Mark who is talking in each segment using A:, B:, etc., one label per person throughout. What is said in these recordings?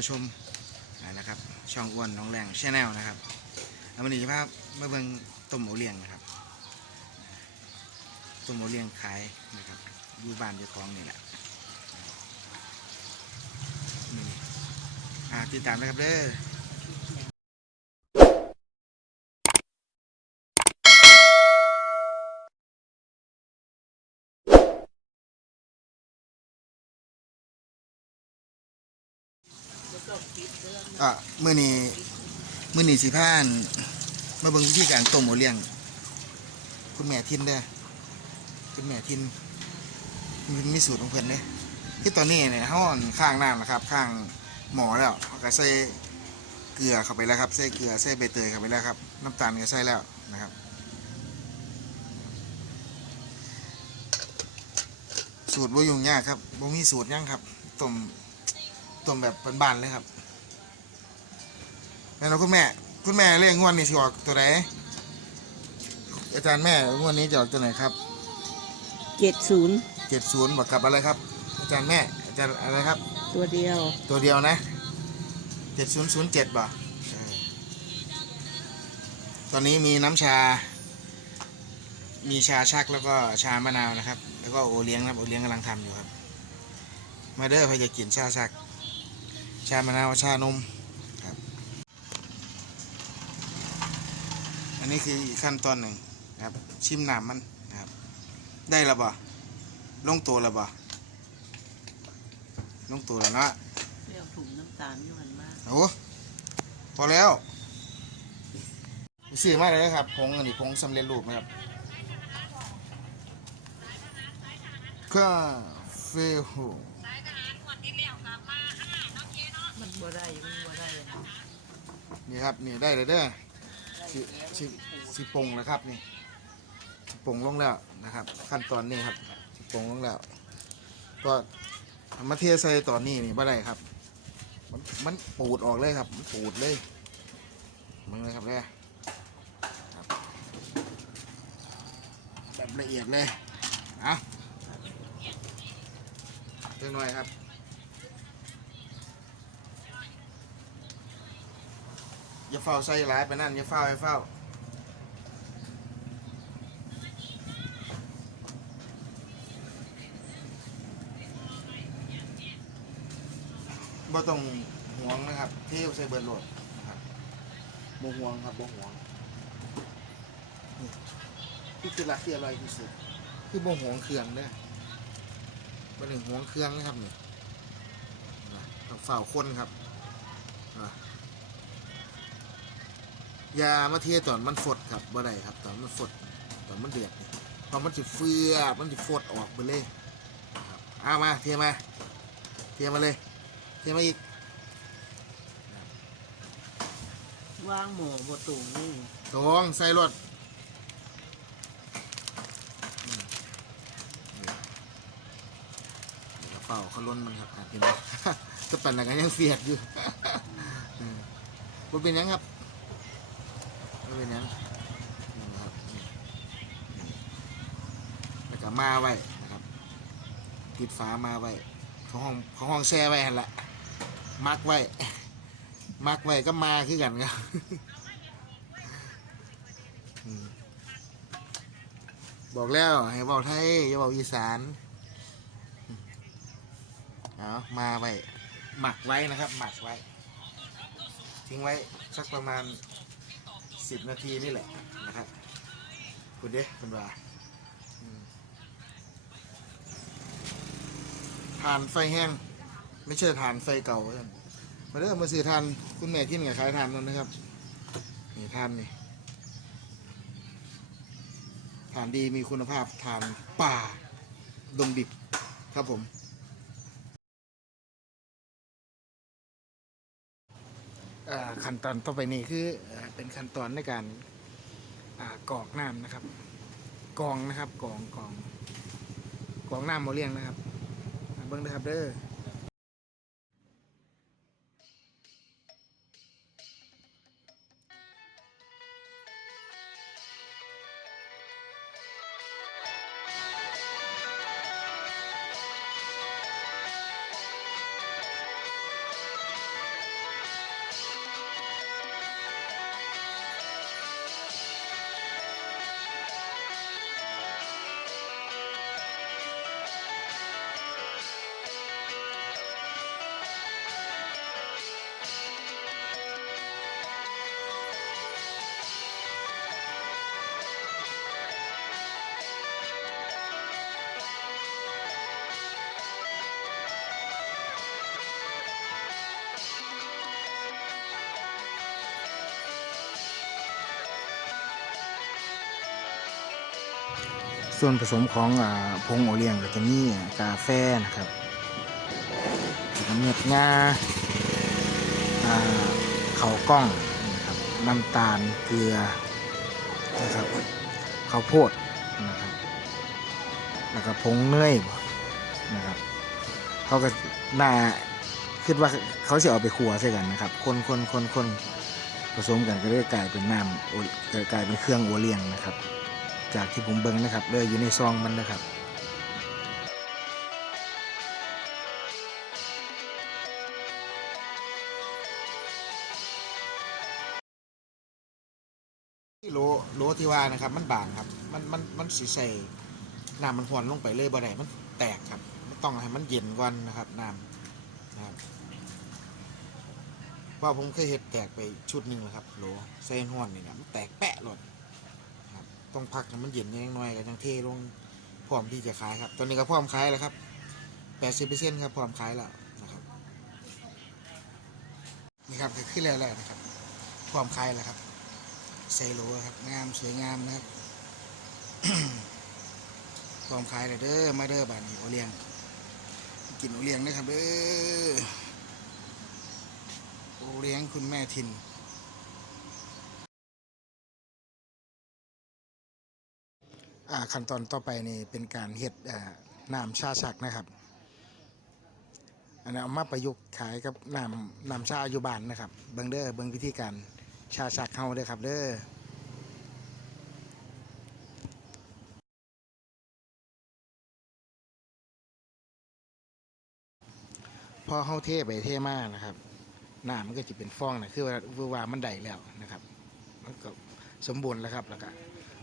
A: ผู้ชมนะครับ ช่องอ้วนน้องแรงชแนลนะครับเอามาหนีภาพมาเบิ่งต้มโอเลียงนะครับต้มโอเลียงขายนะครับอยู่บ้านเจ้าของนี่แหละอ่าติดตามนะครับเด้อ อะมื่อนี้มื่อนี้สิพานมาเบิ่งวิธีการต้มโอเลี้ยง คุณแม่ทินเด้อคุณแม่ทินมันมีสูตรของเพิ่อนเด้ที่ตอนนี้เนี่ยเฮาอั่นข้างน้ำนะครับ ข้างหมอแล้วก็ใส่เกลือเข้าไปแล้วครับใส่เกลือใส่ใบเตยเข้าไปแล้วครับ น้ำตาลก็ใส่แล้วนะครับสูตรบ่ยุ่งยากครับบ่มีสูตรยังครับต้มต้มแบบบ้านๆเลยครับ แม่นบ่คุณแม่ คุณแม่เรียกงวดนี้สิออกตัวไหนอาจารย์แม่งวดนี้จะออกตัวไหนครับ
B: เจ็ดศูนย์
A: เจ็ดศูนย์บอกกับอะไรครับ อาจารย์แม่อาจารย์อะไรครับ
B: ตัวเดียว
A: ตัวเดียวนะเจ็ดศูนย์ศูนย์เจ็ดบ่เออตอนนี้มีน้ำชา มีชาชักแล้วก็ชามะนาวนะครับ แล้วก็โอเลี้ยงนะครับโอเลี้ยงกำลังทำอยู่ครับ มาเด้อใครจะกินชาชัก ชามะนาวชานมครับ อั นนี้คืออีกขั้นตอนหนึ่งนะครับ ชิมน้ำมันนะครับ ได้และบ่ลงตัวและบ่ลงตัวแล้วเนาะ
B: เรียกถุงน้ำตาลอยู่หันมาก
A: โอ้พอแล้วซื้อมาเลยครับผงอันนี้ผงสำเร็จรูปนะครับกาเฟโฮ
B: มันบ่ได้มันบ่ได้
A: นี่ครับ นี่ได้เลยเด้อ สิสิสิปงแล้วครับนี่สิปงลงแล้วนะครับ ขั้นตอนนี้ครับสิปงลงแล้ว ก็มาเทใส่ตอนนี้นี่บ่ได้ครับ มันมันปูดออกเลยครับ มันปูดเลยมึงเลยครับเลยครับแบบละเอียดเลยเอาเล็กน้อยครับ อย่าเฝ้าใส่ร้ายไปนั่นอย่าเฝ้าอย่าเฝ้าบ่ต้องห่วงนะครับ เทวใส่เบิร์ดโหลดนะครับบ่ห่วงครับบ่ห่วงนี่ที่คือรักที่อร่อยที่สุดคือบ่ห่วงเครื่องเด้อบ่ถึงห่วงเครื่องนะครับนี่นะต้องเฝ้าคนครับนะ ยามาเทตอนมันฟดครับบ่ได้ครับตอนมันฟดตอนมันเดือดนี่พอมันสิเฟือมันสิฟดออกไปเลยครับเอามาเทมาเทมาเลยเทมาอีก
B: ว่างหมูบ่ตุงนี่
A: ตรงใส่รถอืมนี่เดี๋ยวเฝ้าเขาล้นมันครับอะเห็นไหมจะปั่นอะไรกันยังเฟียดอยู่อืมบ่เป็นหยังครับ เป็นยังนี่นะครับแล้วก็มาไว้นะครับติดฝามาไว้เขาห้องเขาห้องแช่ไว้หันละมักไว้ มักไว้ก็มาคือกันครับอืมบอกแล้วให้บอกไทยอย่าบอกอีสานอืมเอามาไว้ หมักไว้นะครับ หมักไว้ ทิ้งไว้สักประมาณ สิบนาทีนี่แหละนะครับคุณเด้คุณว่าทานไฟแห้ง ไม่ใช่ทานไฟเก่าท่านมาเด้อมาซื้อทานคุณแม่ที่ไหนขายทานนั่นนะครับนี่ทานนี่ฐานดีมีคุณภาพฐานป่าดงดิบครับผม ขั้นตอนต่อไปนี้คือเป็นขั้นตอนในการกรอกน้ำนะครับกองนะครับกองกองกองน้ำโมเลียงนะครับเบิ้งนะครับเด้อ ส่วนผสมของอาผงโอเลี้ยงก็จะมีกาแฟนะครับแล้วก็เม็ดงาอ่าข้าวกล้องนะครับน้ำตาลเกลือนะครับข้าวโพดนะครับแล้วก็ผงเนยนะครับเขาก็น่าคิดว่าเขาจะเอาไปขัวใส่กันนะครับ คนคนคนคนผสมกันก็ได้กลายเป็นน้ำกลายเป็นเครื่องโอเลี้ยงนะครับ จากที่ผมเบิ่งนะครับเลยอยู่ในซองมันนะครับโลโลที่ว่านะครับมันบางครับ มันมันมันสีใสน้ำมันหวนลงไปเลยบ่ได้มันแตกครับมันต้องให้มันเย็นก่อนนะครับน้ำนะครับเพราะผมเคยเห็ดแตกไปชุดหนึ่งแล้วครับโลใส่ห้อนนี่นะมันแตกแปะหลด ต้องพักให้มันเย็นนิดหน่อยก็ยังเทลงพร้อมที่จะขายครับ ตอนนี้ก็พร้อมขายแล้วครับแปดสิบเปอร์เซ็นต์ครับพร้อมขายแล้วนะครับนี่ครับก็ขึ้นแล้วแหละนะครับพร้อมขายแล้วครับไซโลครับงามสวยงามนะครับพร้อมขายเลยเด้อมาเด้อบานนี้โอเลี้ยงกินโอเลี้ยงนะครับเด้อโอเลี้ยงคุณแม่ทิน ขั้นตอนต่อไปนี่เป็นการเฮ็ดน้ำชาชักนะครับ อันนั้เอามาประยุกต์ขายกับน้ำน้ำชาอยู่บ้านนะครับเบิ่งเด้อเบิ่งวิธีการชาชักเฮาเด้อครับเด้อพอเฮาเทไปเทมากนะครับน้ำมันก็จะเป็นฟองนะคือว่าว่ามันได้แล้วนะครับ มันก็สมบูรณ์แล้วครับแล้วก็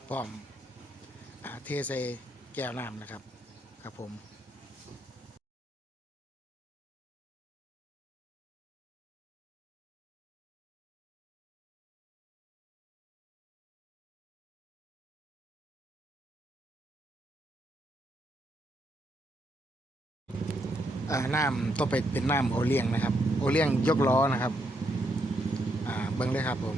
A: พร้อม เทใส่แก้วน้ำนะครับ ครับผมน้ำต่องไปเป็นน้ำโอเลี้ยงนะครับ โอเลี้ยงยกล้อนะครับเบิ้งเลยครับผม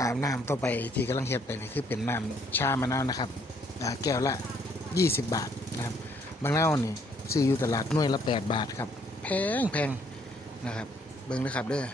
A: อาน้ำต่อไปที่กำลังเฮ็ดไปนี่คือเป็นน้ำชามะนาวนะครับแก้วละ 20 บาทนะครับบางนาวนี่ซื้ออยู่ตลาดหน่วยละ 8 บาทครับ แพงแพงนะครับ เบิ่งเลยครับเด้อ